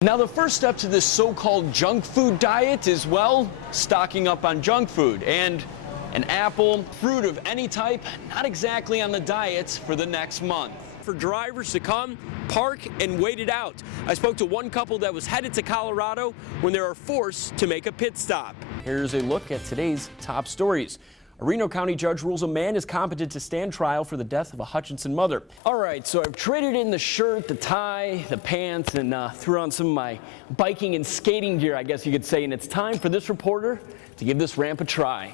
Now, the first step to this so-called junk food diet is, well, stocking up on junk food. And an apple, fruit of any type, not exactly on the diet for the next month. For drivers to come, park, and wait it out. I spoke to one couple that was headed to Colorado when they were forced to make a pit stop. Here's a look at today's top stories. A Reno County judge rules a man is competent to stand trial for the death of a Hutchinson mother. All right, so I've traded in the shirt, the tie, the pants, and threw on some of my biking and skating gear, I guess you could say, and it's time for this reporter to give this ramp a try.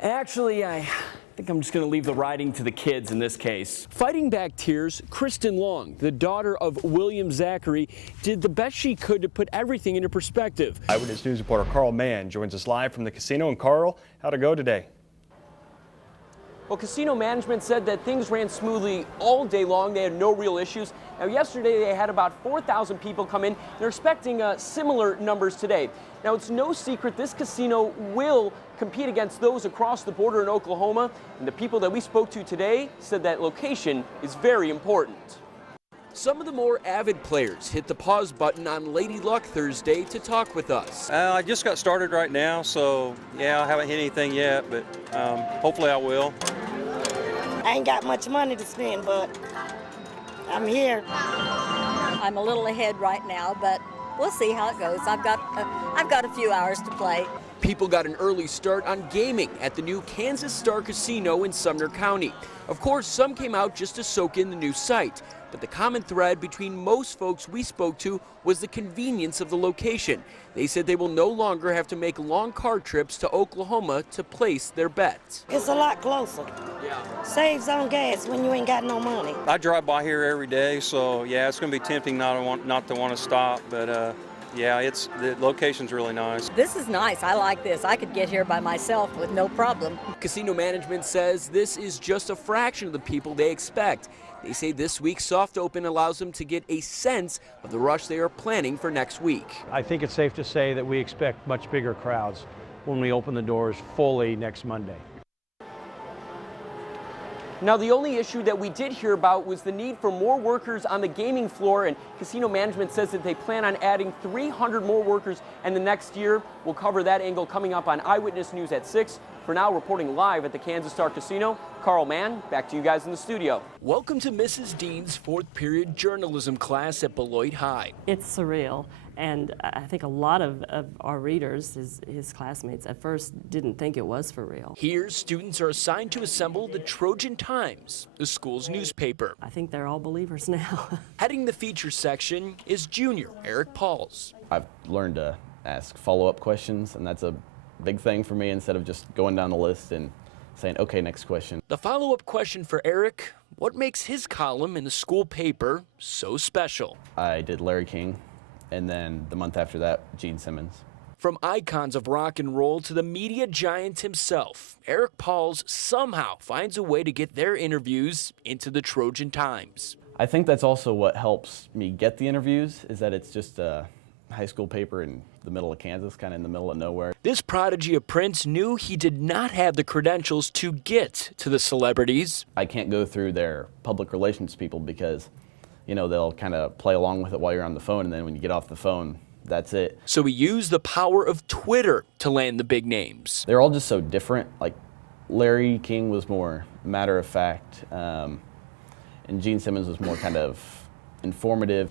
Actually, I think I'm just going to leave the riding to the kids in this case. Fighting back tears, Kristen Long, the daughter of William Zachary, did the best she could to put everything into perspective. Eyewitness News reporter Karl joins us live from the casino. And Karl, how'd it go today? Well, casino management said that things ran smoothly all day long. They had no real issues. Now, yesterday they had about 4,000 people come in. They're expecting similar numbers today. Now, it's no secret this casino will compete against those across the border in Oklahoma. And the people that we spoke to today said that location is very important. Some of the more avid players hit the pause button on Lady Luck Thursday to talk with us. I just got started right now, so yeah, I haven't hit anything yet, but hopefully I will. I ain't got much money to spend, but I'm here. I'm a little ahead right now, but we'll see how it goes. I've got a few hours to play. People got an early start on gaming at the new Kansas Star Casino in Sumner County. Of course, some came out just to soak in the new site. But the common thread between most folks we spoke to was the convenience of the location. They said they will no longer have to make long car trips to Oklahoma to place their bets. It's a lot closer. Yeah. Saves on gas when you ain't got no money. I drive by here every day, so yeah, it's going to be tempting not to want to stop, but yeah, the location's really nice. This is nice. I like this. I could get here by myself with no problem. Casino management says this is just a fraction of the people they expect. They say this week's soft open allows them to get a sense of the rush they are planning for next week. I think it's safe to say that we expect much bigger crowds when we open the doors fully next Monday. Now, the only issue that we did hear about was the need for more workers on the gaming floor, and casino management says that they plan on adding 300 more workers in the next year. We'll cover that angle coming up on Eyewitness News at 6. For now, reporting live at the Kansas Star Casino, Karl, back to you guys in the studio. Welcome to Mrs. Dean's fourth period journalism class at Beloit High. It's surreal, and I think a lot of our readers, his classmates, at first didn't think it was for real. Here, students are assigned to assemble the Trojan Times, the school's newspaper. I think they're all believers now. Heading the feature section is junior Eric Pauls. I've learned to ask follow-up questions, and that's a big thing for me instead of just going down the list and saying, okay, next question. The follow-up question for Eric, what makes his column in the school paper so special? I did Larry King, and then the month after that, Gene Simmons. From icons of rock and roll to the media giant himself, Eric Pauls somehow finds a way to get their interviews into the Trojan Times. I think that's also what helps me get the interviews, is that it's just a high school paper in the middle of Kansas, kind of in the middle of nowhere. This prodigy of Prince knew he did not have the credentials to get to the celebrities. I can't go through their public relations people because, you know, they'll kind of play along with it while you're on the phone, and then when you get off the phone, that's it. So he used the power of Twitter to land the big names. They're all just so different. Like Larry King was more matter of fact, and Gene Simmons was more kind of informative.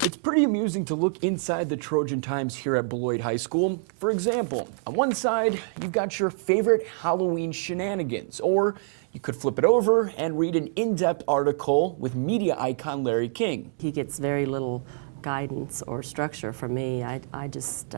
It's pretty amusing to look inside the Trojan Times here at Beloit High School. For example, on one side, you've got your favorite Halloween shenanigans, or you could flip it over and read an in-depth article with media icon Larry King. He gets very little guidance or structure from me. I just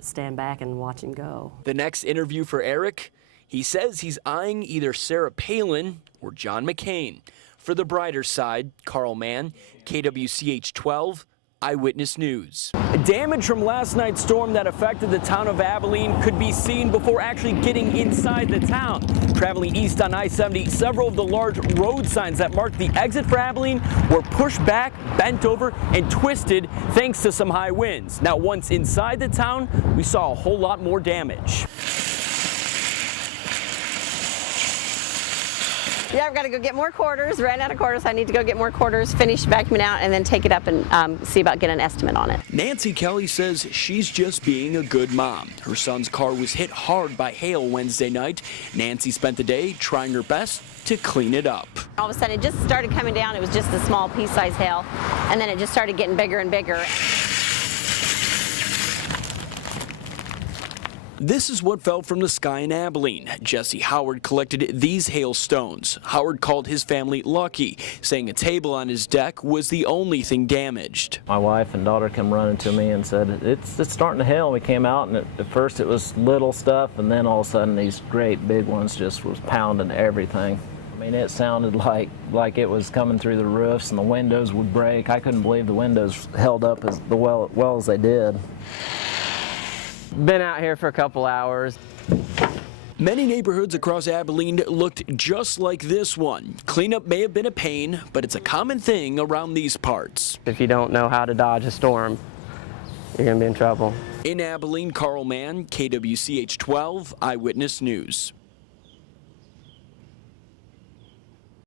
stand back and watch him go. The next interview for Eric, he says he's eyeing either Sarah Palin or John McCain. For the brighter side, Karl, KWCH 12, Eyewitness News. Damage from last night's storm that affected the town of Abilene could be seen before actually getting inside the town. Traveling east on I-70, several of the large road signs that marked the exit for Abilene were pushed back, bent over, and twisted thanks to some high winds. Now, once inside the town, we saw a whole lot more damage. Yeah, I've got to go get more quarters. Ran out of quarters. I need to go get more quarters, finish vacuuming out, and then take it up and see about getting an estimate on it. Nancy Kelly says she's just being a good mom. Her son's car was hit hard by hail Wednesday night. Nancy spent the day trying her best to clean it up. All of a sudden, it just started coming down. It was just a small pea-sized hail, and then it just started getting bigger and bigger. This is what fell from the sky in Abilene. Jesse Howard collected these hailstones. Howard called his family lucky, saying a table on his deck was the only thing damaged. My wife and daughter came running to me and said, it's starting to hail. We came out, and at first it was little stuff, and then all of a sudden these great big ones just was pounding everything. I mean, it sounded like it was coming through the roofs and the windows would break. I couldn't believe the windows held up as well as they did. Been out here for a couple hours. Many neighborhoods across Abilene looked just like this one. Cleanup may have been a pain, but it's a common thing around these parts. If you don't know how to dodge a storm, you're going to be in trouble. In Abilene, Karl, KWCH 12 Eyewitness News.